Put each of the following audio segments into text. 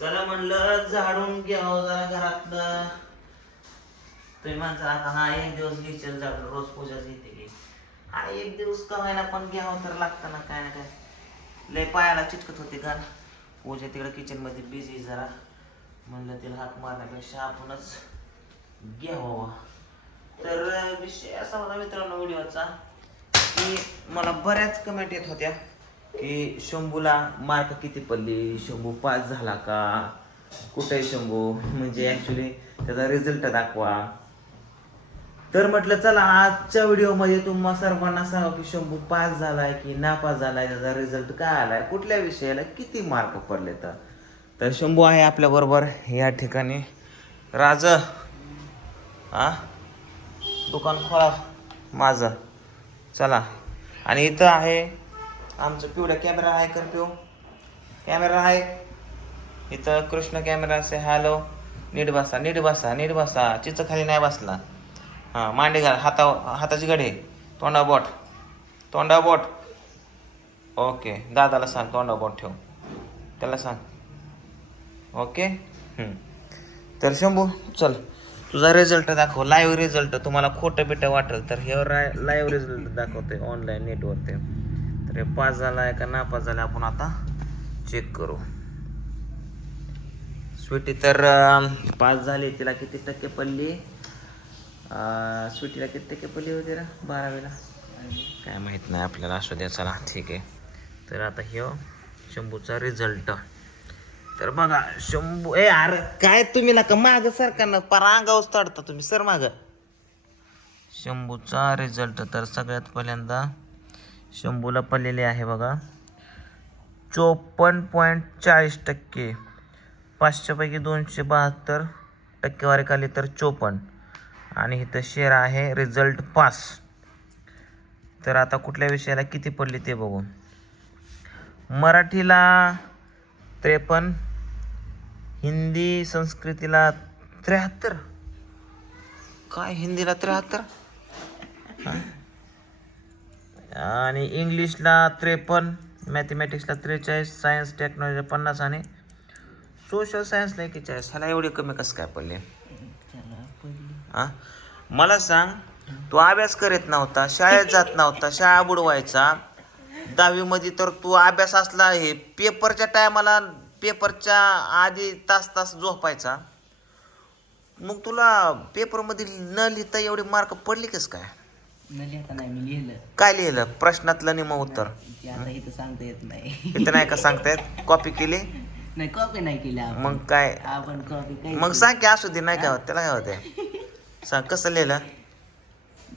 चला म्हणलं झाडून घ्यावं जरा घरातलं. तुम्ही माणसं आता हा एक दिवस घेशील झाडून रोज पूजाच येते की. हा एक दिवस का पण घ्यावं तर लागतं ना काय ना काय. लय पायाला चिटकत होते घर पूजा तिकडे किचनमध्ये बिझी जरा. म्हणलं तिला हात मारण्यापेक्षा आपणच घ्यावं. तर विषय असा होता मित्रांनो व्हिडिओचा की मला बऱ्याच कमेंट येत होत्या. की शंभूला मार्क किती पडली? शंभू पास झाला का? कुठे शंभू? म्हणजे ॲक्च्युली त्याचा रिझल्ट दाखवा. तर म्हटलं चला आजच्या व्हिडिओमध्ये तुम्हा सर्वांना सांगा की शंभू पास झालाय की नापास झालाय? त्याचा रिझल्ट काय आलाय? कुठल्या विषयाला किती मार्क पडले तर? तर शंभू आहे आपल्या बरोबर या ठिकाणी. राज आ? दुकान खोळा माझं. चला. आणि इथं आहे आमचं पिवळा कॅमेरा आहे कर पिऊ कॅमेरा आहे. इथं कृष्ण कॅमेरा असे हॅलो. नीट बसा नीट बसा नीट बसा. चिच खाली नाही बसला. हां मांडी घाल. हाता हाताची गडे तोंडा बोट. तोंडा बोट. ओके. दादाला सांग तोंडा बोट ठेव. त्याला सांग. ओके? तर शंभू चल. तुझा रिझल्ट दाखव. लाईव्ह रिझल्ट तुम्हाला खोटं बिटं वाटेल तर हे लाईव्ह रिझल्ट दाखवते ऑनलाईन नेटवरती तर हे पास झाला आहे का नापास झाला आपण आता चेक करू. स्वीटी तर पास झाली तिला किती टक्के पडली? स्वीटीला किती टक्के पडली होती रा बारावीला? काय माहीत नाही आपल्याला असू द्या चला ठीक आहे. तर आता ह्यो हो, शंभूचा रिझल्ट तर बघा शंभू ए अरे काय तुम्ही नका माग सरकारनं परांगावच ताडता तुम्ही सर माग. शंभूचा रिझल्ट तर सगळ्यात पहिल्यांदा शंभूला पडलेले आहे बघा. चोपन्न पॉईंट चाळीस टक्के. पाचशेपैकी दोनशे बहात्तर टक्केवारी खाली तर चोपन्न. आणि इथं शेअर आहे रिझल्ट पास तर आता कुठल्या विषयाला किती पडली ते बघू मराठीला त्रेपन्न हिंदी संस्कृतीला त्र्याहत्तर. काय हिंदीला त्र्याहत्तर? आणि इंग्लिशला त्रेपन्न मॅथमॅटिक्सला त्रेचाळीस सायन्स टेक्नॉलॉजी पन्नास आणि सोशल सायन्सला एकेचाळीस ह्याला एवढे कमी कसं काय पडले? हां? मला सांग तू अभ्यास करीत नव्हता शाळेत जात नव्हता शाळा बुडवायचा दहावीमध्ये तर तू अभ्यास असला हे पेपरच्या टायमाला पेपरच्या आधी तास तास झोपायचा. मग तुला पेपरमध्ये न लिहिता एवढे मार्क पडले कस काय? न लिहिता नाही मी लिहिलं. काय लिहिलं? प्रश्नातलं निम उत्तर. ते आता इथं सांगता येत नाही. इथं नाही का सांगतायत कॉपी केली? नाही कॉपी नाही केली आपण. मग काय? आपण कॉपी काही मग सांग की असू दे नाही काय होत त्याला काय होते सांग कसं लिहिलं?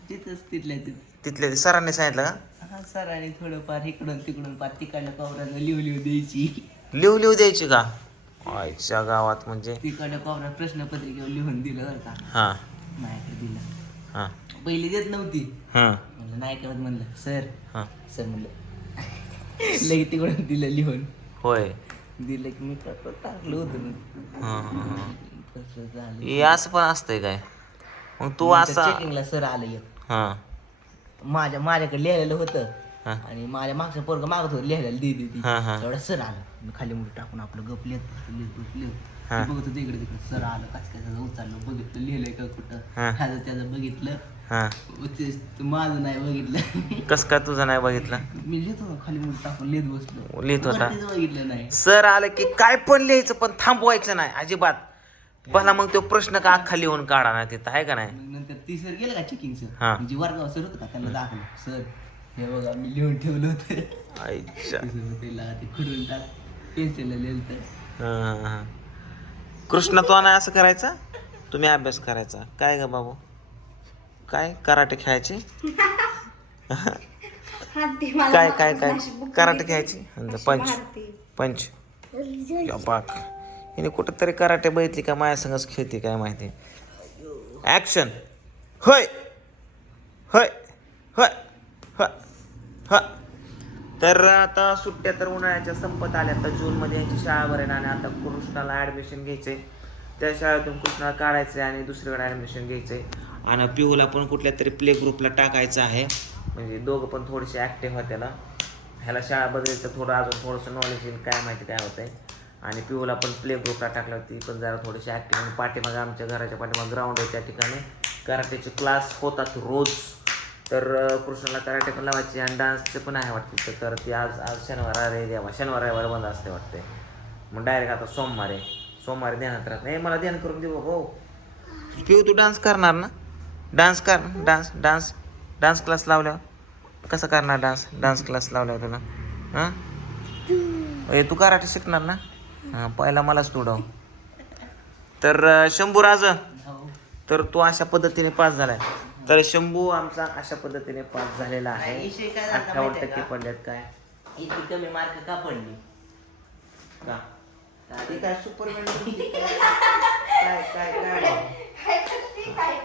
तिथंच तिथल्या तिथं. तिथल्या ते सरांनी सांगितलं का? हा सरांनी थोडंफार इकडून तिकडून पार तिकडल्या कवरानं लिहू लिहू द्यायची. लिहू लिहू द्यायची का? आईच्या गावात म्हणजे? तिकडल्या कवरात प्रश्नपत्रिकेवर लिहून दिलं बरं का? हां. नाही दिलं. हां. पहिली देत नव्हती. हां. म्हणलं नाही का म्हणलं सर. हां. सर म्हणलं लगेच तिकडून दिलं लिहून. होय. दिलं की मी पेपर टाकलं होतं. हां हां हां. तसं झालं. हे असं पण असतंय काय? मग तू असा चेकिंगला सर आलं. एक हां. माझ्या माझ्याकडे लिहिलेलं होतं. हां. आणि माझ्या मागचं पोरग मागत होतं लिहायला दी दी दी हा, हा. तेवढा सर आलं. मी खाली मुठी टाकून आपलं गप लिहित बसलो, लिहित बसलो, लिहित. हा. ते बघत होतं इकडे तिकडे सर आलं काच काय उचललं बघितलं लिहिलंय का कुठं? हा. ह्याचं त्याचं बघितलं. हां. ते ते माझं नाही बघितलं. कसं काय तुझं नाही बघितलं? मी लिहित होतो खाली टाकून लिहित बसलो. लिहित होता. वरतीच बघितलं नाही. सर आलं की काय पण लिहायचं पण थांबवायचं नाही अजिबात. भला मग तो प्रश्न का अख्खा लिहून काढा ना तिथं आहे का नाही? मग नंतर ती सर गेलं का चेकिंग सर हा. म्हणजे वर्गावर सर होतं का? त्यांना दाखवलं. सर हे बघा मी लिहून ठेवलं होतं. आईच्या. ते खुडून टाक. पेन्सिलला लिहिलं तर हां, हां, हां. कृष्णा तो नाही असं करायचा? तुम्ही अभ्यास करायचा. काय ग बाबू? काय? कराटे खेळायचे? काय काय काय? कराटे खेळायची? पंच. पंच. बाक हिने कुठं तरी कराटे बघितली का माझ्या संगच खेळते काय माहिती? ॲक्शन होय. होय. होय. होय. होय. तर आता सुट्ट्या तर उन्हाळ्याच्या संपत आल्या. तर जूनमध्ये यांची शाळा भरेल आणि आता कृष्णाला ॲडमिशन घ्यायचे त्या शाळेतून कृष्णाला काढायचं आहे आणि दुसरीकडे ॲडमिशन घ्यायचं आहे आणि पिहूला पण कुठल्या तरी प्ले ग्रुपला टाकायचं आहे. म्हणजे दोघं पण थोडेसे ॲक्टिव्ह होत्याला ह्याला शाळा बदलेल तर थोडं अजून थोडंसं नॉलेज येईल काय माहिती काय होतंय. आणि पिहूला पण प्ले ग्रुपला टाकला ती पण जरा थोडीशी ॲक्टिव्ह आणि पाठीमागे आमच्या घराच्या पाठीमागे ग्राउंड आहे त्या ठिकाणी. कराटेचे क्लास होतात रोज. तर कृष्णाला कराटे पण लावायचे आणि डान्सचे पण आहे वाटतं तर ती आज आज शनिवार अरे देवा. शनिवार रविवार बंद असते वाटते. मग डायरेक्ट आता सोमवारी सोमवारी ध्यानात राहत नाही. मला ध्यान करून देऊ हो. पिऊ तू डान्स करणार ना? डान्स कर डान्स डान्स डान्स क्लास लावल्यावर. कसं करणार डान्स डान्स क्लास लावल्यावर तुला. हां? ए तू कराटे शिकणार ना? हां पहिला मलाच तुडव. तर शंभू राज हो. तर तो अशा पद्धतीने पास झालाय. तर शंभू आमचा अशा पद्धतीने पास झालेला आहे. विषय काय झाला अठ्ठावन्न माहितीये टक्के का? पडलेत काय? इतकी कमी मार्क का पडली? का? ती काय सुपरमॅन काय काय काय?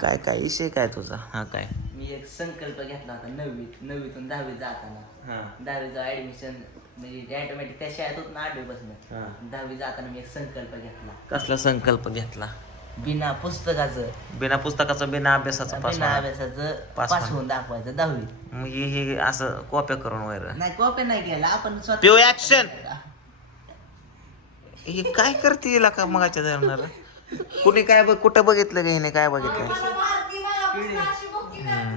काय काय? विषय काय तुझा? हा काय? मी एक संकल्प घेतला होता नववीत नववीतून दहावीत जाताना. हा. दहावीचं ऍडमिशन म्हणजे ऑटोमॅटिक त्या शाळेत होत ना आठवी हा. दहावी जाताना मी एक संकल्प घेतला. कसला संकल्प घेतला? बिना पुस्तकाचं. बिना पुस्तकाचा बिना अभ्यासाचा पास बिना होणार. अभ्यासाचं पास. होऊन दाखवायचं दहावीत मग हे हे असं कॉप्या करून वैर नाही कॉपी नाही केला. आपण स्वतः पिऊ ऍक्शन हे काय करते हिला का मगाच्या धरणार कुणी काय बघ कुठं बघितलं का हिने काय बघितलं?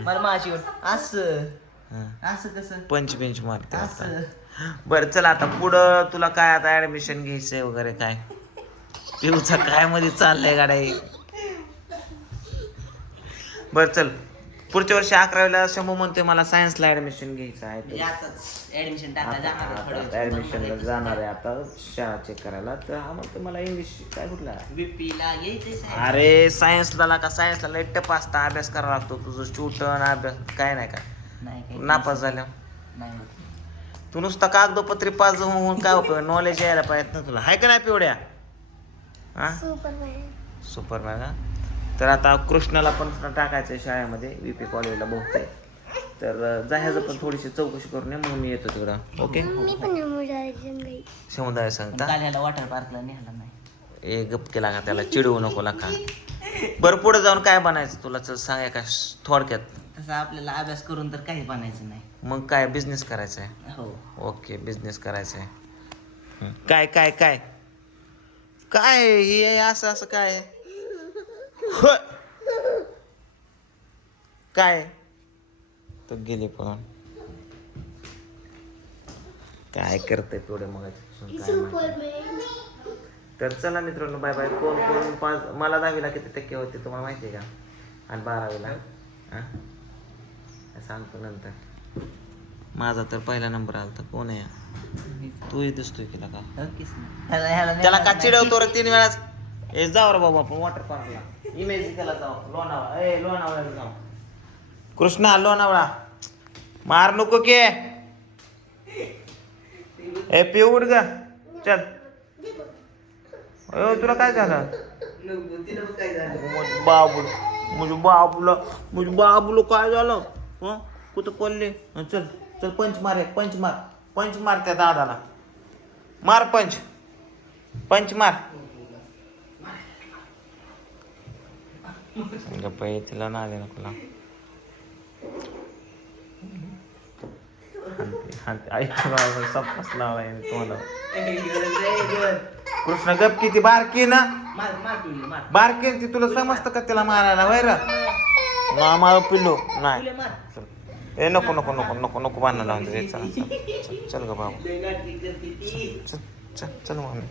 मला माझी असं. हा. असं कसं? पंच बेंच मारते आता. असं. बरं चल आता पुढं तुला काय आता ऍडमिशन घ्यायचंय वगैरे काय? पिऊचा काय मध्ये चाललंय गाड्या हे? बरं चल. पुढच्या वर्षी अकरावीला शंभू म्हणते मला सायन्सला ऍडमिशन घ्यायचं आहे. ऍडमिशन जाणार आहे थोड्या दिवसात. ऍडमिशनला जाणार आहे आता. शाळा चेक करायला. तर हा म्हणतो मला इंग्लिश काय कुठला. अरे सायन्सला का सायन्सला लय टप असता. अभ्यास करावा लागतो. तुझं स्टुटन अभ्यास काय नाही का? नापास झाल्या. होत. तू नुसता कागदोपत्री पास होऊन काय उपयोग? नॉलेज यायला पाहिजे ना तुला. हाय का नाही पिवड्या? हा? सुपरमॅन का तर आता कृष्णाला पण टाकायचं आहे शाळेमध्ये व्ही पी कॉलेजला बहुतेक. तर अं, जा ह्याचं पण थोडीशी चौकशी करून ये मग मी येतो तिकडं. ओके मी पण मुलाजन गई समुदाय सांगता काल ह्याला वॉटर पार्कला नेला नाही. ए गप केला का त्याला? चिडवू नको का बरं पुढे जाऊन काय बनायचं तुला? चल सांग का थोडक्यात. तसं आपल्याला अभ्यास करून तर काही बनायचं नाही. मग काय? बिझनेस करायचा आहे हो. ओके बिझनेस करायचा आहे हं. काय काय काय? काय हे असं असं काय. काय? तो गेले पण. काय करतंय तेवढे मग? तर चला मित्रांनो बाय बाय कोण कोण पाच मला दहावीला किती टक्के होते तुम्हाला माहिती आहे का? आणि बारावीला. हा? सांगतो नंतर. माझा तर पहिला नंबर आला तर कोण आहे? तू दिसतोय केला का ह्याला त्याला का चिडवतो रे तीन वेळाच ए जाऊ रे बाबा आपण वॉटर पार्कला इमेज त्याला जाऊ. लोणावळा. ए लोणावळ्याला जाऊ. कृष्णा लोणावळा. मार नको के. ए पिऊड ग. चल. अयो तुला काय झालं? झालं? मुझे बाबूल. मुझे बाबूला मुझे बाबूला काय झालं? हं? कुठं पडले? हं, चल. चल पंच मार पंच मार. पंच मार त्या दादाला. मार पंच. पंच मार. गप्पा ये तिला ना लावला तुम्हाला. कृष्ण गप किती बारकी ना. बारके ती तुला समजतं का तिला मारायला वैर मामा पिल्लू नाही. ए नको नको नको नको नको बांधणं लावून दे चल चल, चल ग बाबा चल चल चल मामी